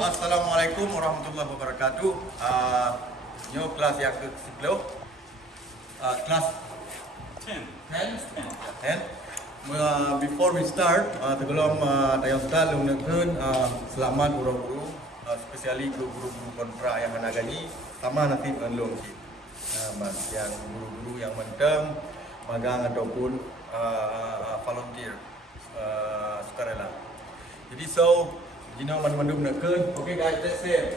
Assalamualaikum warahmatullahi wabarakatuh. Nyo kelas yang ke-10. Kelas 10. Before we start, sebelum tayang start, lunekun selamat guru-guru, especially guru-guru kontra yang menagani sama nanti menlong yang guru-guru yang menteng magang ataupun volunteer sukarela. Jadi mandu-mandu menekun. Okay guys, let's say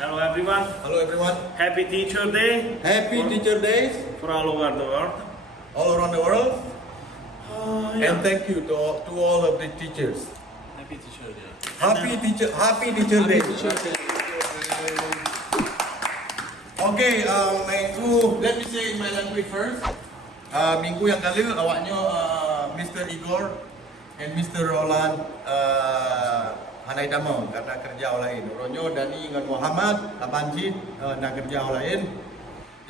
Hello everyone. hello everyone. Happy Teacher Day. Happy Teacher Days For all over the world. all around the world. Yeah. And thank you to all of the teachers. Happy Teacher Day. Happy Teacher Day. Okay, minggu, let me say in my language first. Minggu yang lalu awaknya Mr. Igor and Mr. Roland Hanai Damang karena kerja lain. Ronyo Dani dengan Muhammad Abanjid nak kerja lain.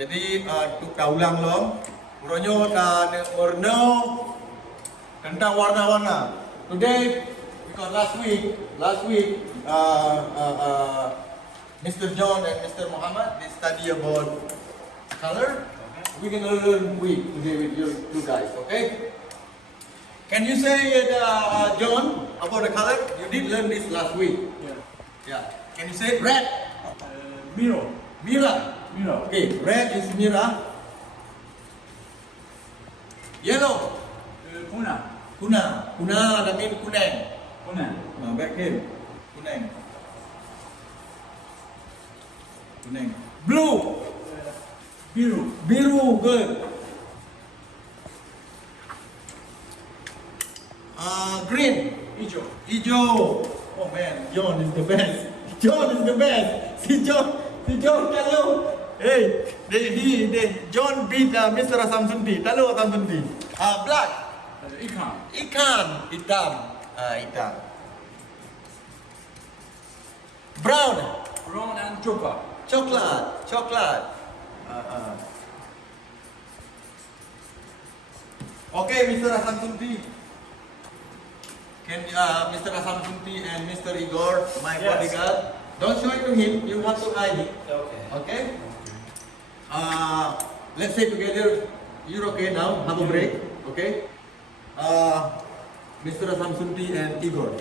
Jadi untuk kaulang long, Ronyo dan warna tentang warna-warna. Today because last week Mr. John and Mr. Muhammad they study about color. We're gonna learn weed today with you two guys, okay? Can you say John about the color? You did learn this last week. Yeah. Can you say red? Miro. Mira. Miro. Okay, red is Mira. Yellow. Kuna. Kuna. Kuna that means kuneng. Kuna. Back him. Kuneng. Kuneng. Blue. Biru. Biru, good. Green. Ijo. Hijau. Oh man, John is the best. John is the best. Si John kalau. Hey, John beat Mr. Samsunti. Tahu Samsunti. Black. Ikan. Ikan. Hitam. Hitam. Brown. Brown and coklat. Coklat. Okay, Mr. Samsunti. Can Mr. Samsunti and Mr. Igor, my Yes. bodyguard, don't show it to him. You have to hide it. Okay. Okay? Let's say together. You're okay now. Have a break. Okay? Mr. Samsunti and Igor.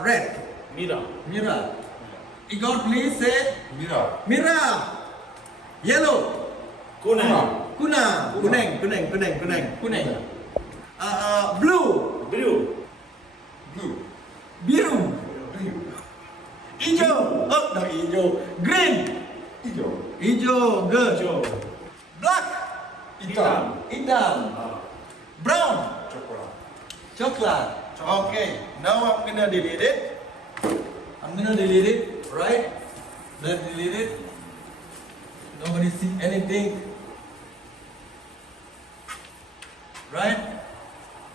Red. Mira. Mira. Igor, please say. Mira. Mira. Yellow. Kuna. Kuna. Kuneng. Blue. Biru. Blue. Biru. Blue. Hijau. Oh, no, hijau. Green. Hijau. Hijau. Good. Ijo. Black. Hitam. Hitam. Brown. Coklat. Coklat. Okay. Now I'm gonna delete it. Right? Let's delete it. Nobody see anything. Right?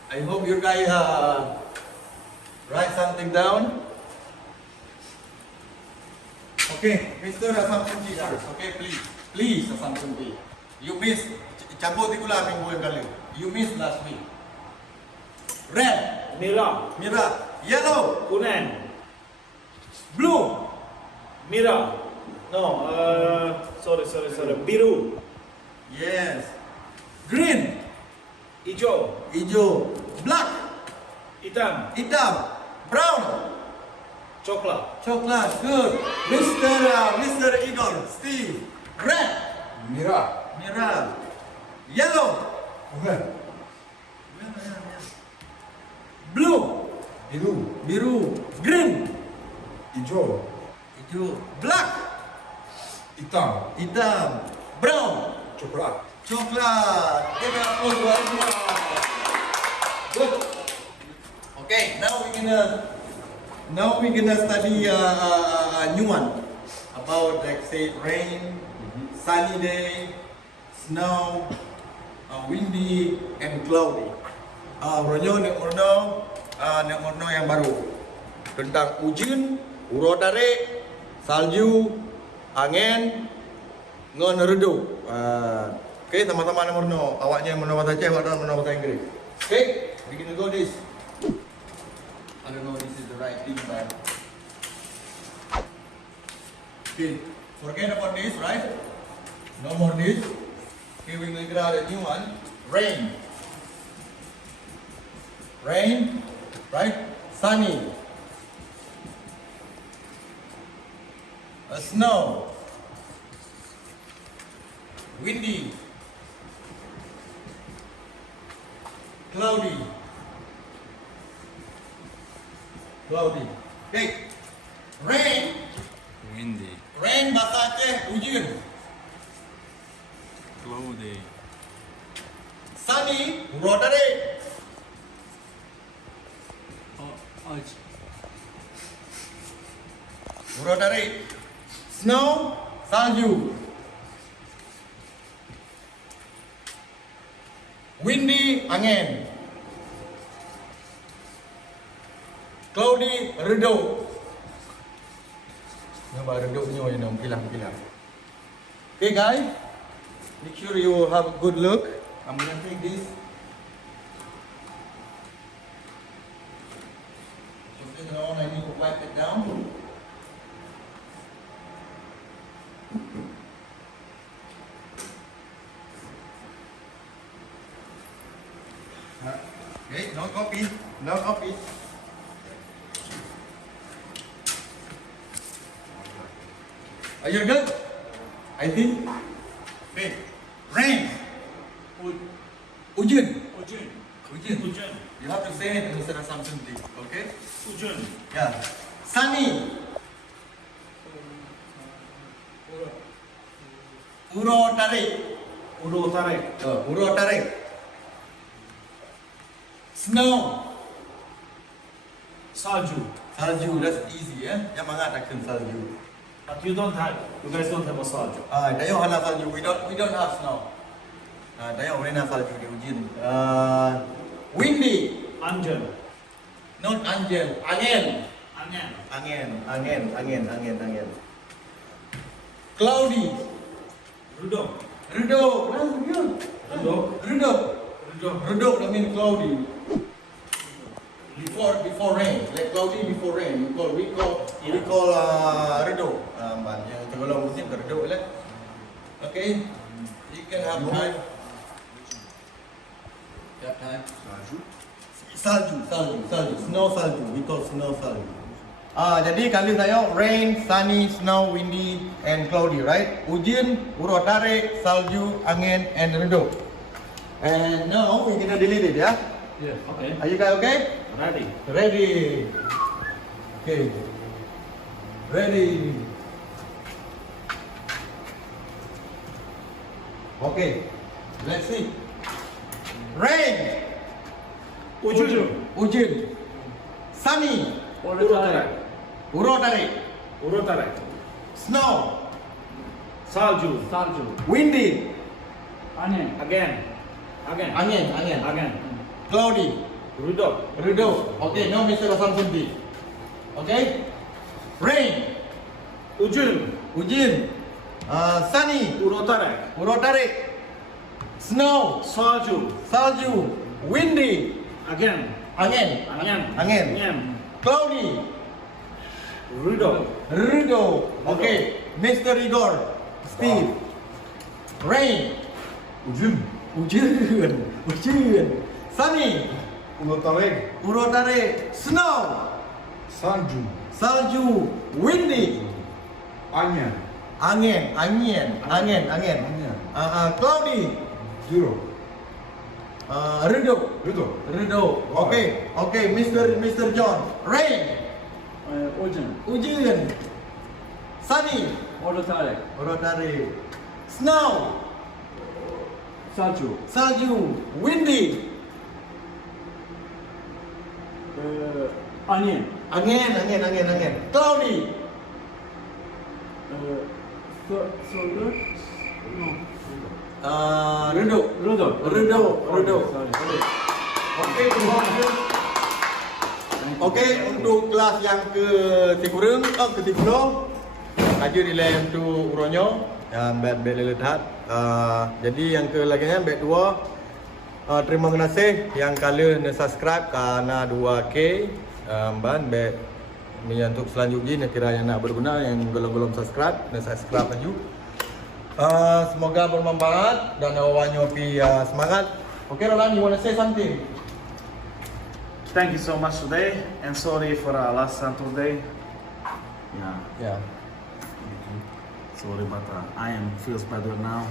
I hope you guys write something down. Okay, Mr. Samsunti first. Okay, please Samsunti. You missed. Cabut itu lah minggu yang kali. You missed last week. Red. Mira. Mira. Yellow. Kuning. Blue. Mira. No. Sorry. Biru. Yes. Green. Ijo. Hijau. Black. Hitam. Hitam. Brown. Coklat. Coklat. Good. Mr. Igor. Steve. Red. Mira. Mira. Yellow. Oren. Blue. Biru. Biru. Green. Hijau. Hijau. Black. Hitam. Hitam. Brown. Coklat. Coklat. Give it up for everyone. Good. Okay, now we're gonna study a new one about like say rain, sunny day, snow, windy and cloudy. Ronyo nek urno yang baru tentang hujan, urodare, salju, angin, ngon redu. Okay, sama-sama nomorno. Awaknya menawar Aceh, awak menawar Inggris. Okay, we're gonna go this. I don't know if this is the right thing, but okay, forget about this, right? No more this. Okay, we will grab a new one. Rain. Rain, right? Sunny. Snow. Windy. Cloudy. Cloudy. Okay. Rain. Windy, Rain bahasa Aceh hujan. cloudy, Sunny rodare. Rodare. Snow salju. Windy angin. Cloudy redup. Nampak redupnya you know, kilang-kilang. Okay guys, make sure you have a good look. I'm gonna take this. From then on, I need to wipe it down. Okay, no copy, no copy. Are you good? I think. Okay. Rain. Hujan. Ujun. Hujan. Ujun. You have to say it instead of something big. Okay? Ujun. Yeah. Sunny. Uro tarik. Uro tarik. Uro tarik. Snow. Salju. Salju. That's easy, ya. Yang mengatakan salju. But you don't have. You guys don't have a salju. Dayo hana salju. We don't have snow. Dayo boleh nak salju di hujan. Windy. Anjan. Not angel. Angin. Angin. Angin. Cloudy. Rudok. Redup. Redup. Redup. Rudok. Redup that means cloudy. Before rain. Like cloudy before rain. We call redup. Yang tergolong musim redup lah. Okay. You can have time. Yeah, time. Salju. Snow salju. We call snow salju. Jadi kali saya rain, sunny, snow, windy, and cloudy, right? Hujan, uro tarik, salju, angin, and redup. And now we're gonna delete it, yeah? Yes. Okay. Are you guys okay? Ready. Ready. Okay. Ready. Okay. Let's see. Rain. Ujun. Hujan. Sunny. Uro tarik. Uro tarik. Uro tarik. Snow. Salju. Windy. Again. Angin. Cloudy. Rudok. Redup. Okay, now Mr. Samsung. Okay. Rain. Ujun. Hujan. Sunny. Uro tarik. Uro tarik. Snow. Salju. Salju. Windy. Again. Angin. Cloudy. Rudok. Redup. Okay. Mr. Igor. Steve. Rain. Hujan. Hujan. Sunny. Uro Tarik. Snow. Salju. Salju. Windy. Angin. Angin. Cloudy. Zero. Redup. Redup. Okay, Mr. John. Rain. Hujan. Sunny. Uro Tarik. Snow. Salju. Windy. Angin. Cloudy. Soldier? No. Redup. Redup. Sorry. Oke, untuk kelas yang ketiga, kaji relay untuk uronyo yang bet lehat. Jadi yang laginya bet 2. Terima kasih yang kalian subscribe karena 2K Ban be ni untuk selanjutnya nak kira yang nak berguna yang belum subscribe dan subscribe aja. Semoga bermanfaat dan awalnya pi semangat. Okay, Roland, you want to say something? Thank you so much today, and sorry for last Saturday. Yeah, Yeah. sorry, but I am feels better now.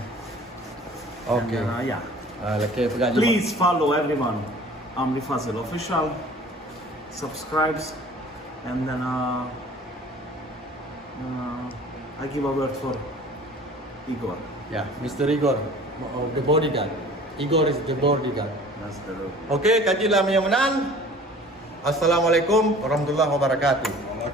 Okay. And, yeah. Laki pegang je. Please follow everyone. Amri Fazil official. Subscribes, and then I give a word for Igor. Ya, Mr. Igor, the bodyguard. Igor is the bodyguard. That's the rule. Okay, kajilah yang menang. Assalamualaikum warahmatullahi wabarakatuh.